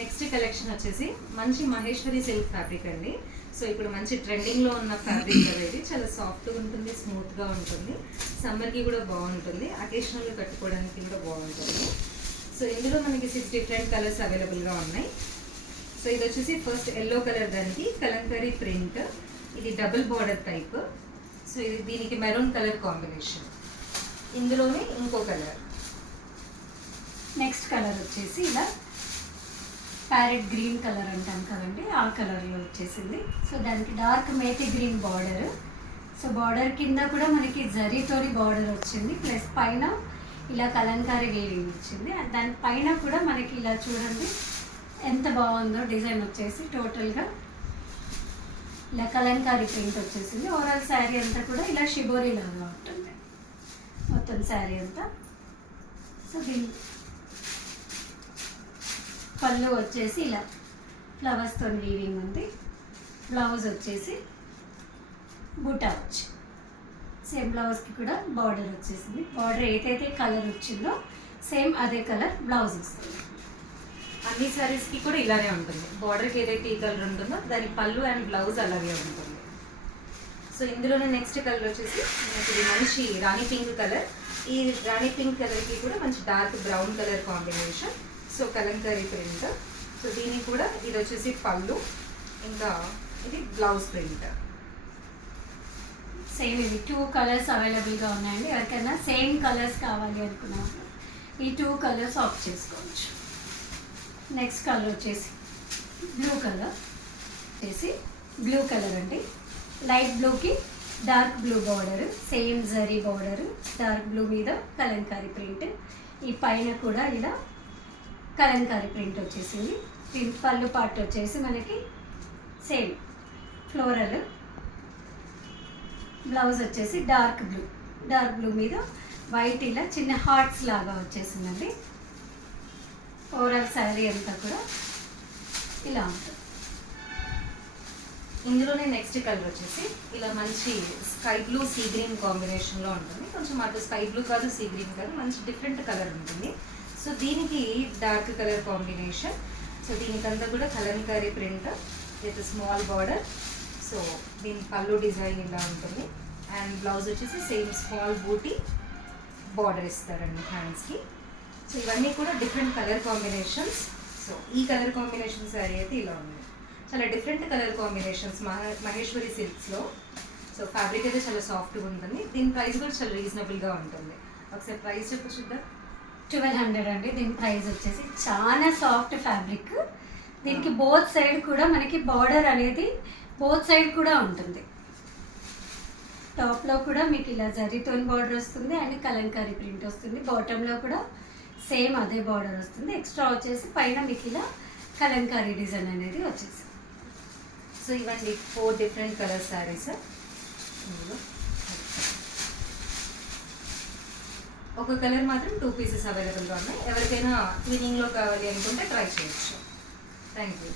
Next collection వచ్చేసి మంచి Maheshwari silk fabric అండి. సో ఇప్పుడు మంచి ట్రెండింగ్లో ఉన్న ఫ్యాబ్రిక్ కదా, ఇది చాలా సాఫ్ట్గా ఉంటుంది, స్మూత్గా ఉంటుంది, సమ్మర్కి కూడా బాగుంటుంది, అకేషనల్గా కట్టుకోవడానికి కూడా బాగుంటుంది. సో ఇందులో మనకి 6 డిఫరెంట్ కలర్స్ అవైలబుల్గా ఉన్నాయి. సో ఇది వచ్చేసి ఫస్ట్ ఎల్లో కలర్, దానికి కలంకారీ ప్రింట్, ఇది డబుల్ బార్డర్ టైప్. సో ఇది దీనికి మెరూన్ కలర్ కాంబినేషన్. ఇందులోనే ఇంకో కలర్. నెక్స్ట్ కలర్ వచ్చేసి ఇలా ప్యారెట్ గ్రీన్ కలర్ అంటాం కదండి, ఆ కలర్లో వచ్చేసింది. సో దానికి dark methi green border. So border కింద కూడా మనకి జరీతోని బార్డర్ వచ్చింది, ప్లస్ పైన ఇలా కలంకారీ వేవింగ్ వచ్చింది. దాని పైన కూడా మనకి ఇలా చూడండి ఎంత బాగుందో డిజైన్ వచ్చేసి. టోటల్గా ఇలా కలంకారీ ప్రింట్ వచ్చేసింది. ఓవరాల్ శారీ అంతా కూడా ఇలా షిబోరీ లాగా ఉంటుంది మొత్తం శారీ అంతా. సో దీని పళ్ళు వచ్చేసి ఇలా ఫ్లవర్స్తో వీవింగ్ ఉంది. బ్లౌజ్ వచ్చేసి బూటా వచ్చి సేమ్ బ్లౌజ్కి కూడా బార్డర్ వచ్చేసింది. బార్డర్ ఏదైతే కలర్ వచ్చిందో సేమ్ అదే కలర్ బ్లౌజ్ వస్తుంది. అన్ని శారీస్కి కూడా ఇలానే ఉంటుంది. బార్డర్కి ఏదైతే ఈ కలర్ ఉంటుందో దాని పళ్ళు అండ్ బ్లౌజ్ అలాగే ఉంటుంది. సో ఇందులోనే నెక్స్ట్ కలర్ వచ్చేసి మనకి ఇది మంచి రాణి పింక్ కలర్. ఈ రాణి పింక్ కలర్కి కూడా మంచి dark brown colour combination. So Kalamkari print. So దీనికి కూడా ఇది వచ్చేసి పళ్ళు, ఇంకా ఇది బ్లౌజ్ ప్రింట్. సేమ్ ఇది 2 కలర్స్ అవైలబుల్గా ఉన్నాయండి. ఎవరికైనా సేమ్ కలర్స్ కావాలి అనుకున్నప్పుడు ఈ 2 కలర్స్ ఆఫ్ చేసుకోవచ్చు. నెక్స్ట్ కలర్ వచ్చేసి బ్లూ కలర్. బ్లూ కలర్ అండి. లైట్ బ్లూకి dark blue border, same zari border, dark blue మీద కలంకారీ ప్రింట్. ఈ పైన కూడా ఇలా కలంకారీ ప్రింట్ వచ్చేసింది. ప్రింట్ పళ్ళు పార్ట్ వచ్చేసి మనకి సేమ్ ఫ్లోరల్. బ్లౌజ్ వచ్చేసి డార్క్ బ్లూ మీద వైట్ ఇలా చిన్న హార్ట్స్ లాగా వచ్చేసిందండి. ఓవరాల్ శారీ అంతా కూడా ఇలా ఉంటుంది. ఇందులోనే నెక్స్ట్ కలర్ వచ్చేసి ఇలా మంచి స్కై బ్లూ సీ గ్రీన్ కాంబినేషన్లో ఉంటుంది. కొంచెం అటు స్కై బ్లూ కాదు, సీ గ్రీన్ కాదు, మంచి డిఫరెంట్ కలర్ ఉంటుంది. సో దీనికి డార్క్ కలర్ కాంబినేషన్. సో దీనికంతా కూడా Kalamkari print with small border. So దీని పళ్ళు డిజైన్ ఇలా ఉంటుంది. అండ్ బ్లౌజ్ వచ్చేసి సేమ్ స్మాల్ బూటీ బార్డర్ ఇస్తారండి హ్యాండ్స్కి. సో ఇవన్నీ కూడా డిఫరెంట్ కలర్ కాంబినేషన్స్. సో ఈ కలర్ కాంబినేషన్ శారీ అయితే ఇలా ఉంది. చాలా డిఫరెంట్ కలర్ కాంబినేషన్స్ మహేశ్వరి సిల్క్స్లో. సో ఫ్యాబ్రిక్ అయితే చాలా సాఫ్ట్గా ఉంటుంది. దీని ప్రైస్ కూడా చాలా రీజనబుల్గా ఉంటుంది. ఒకసారి ప్రైస్ చెప్పు చూద్దాం. 1200 అండి. దీని ప్రైస్ వచ్చేసి చాలా సాఫ్ట్ ఫ్యాబ్రిక్. దీనికి బోత్ సైడ్ కూడా మనకి బార్డర్ అనేది బోత్ సైడ్ కూడా ఉంటుంది. టాప్లో కూడా మీకు ఇలా జరీతో బార్డర్ వస్తుంది అండ్ కలంకారీ ప్రింట్ వస్తుంది. బాటంలో కూడా సేమ్ అదే బార్డర్ వస్తుంది. ఎక్స్ట్రా వచ్చేసి పైన మీకు ఇలా కలంకారీ డిజైన్ అనేది వచ్చేసి. సో ఇవన్నీ 4 డిఫరెంట్ కలర్ శారీస్. ఒక కలర్ మాత్రం 2 పీసెస్ అవైలబుల్గా ఉన్నాయి. ఎవరికైనా ట్విన్నింగ్లో కావాలి అనుకుంటే ట్రై చేయొచ్చు. Thank you.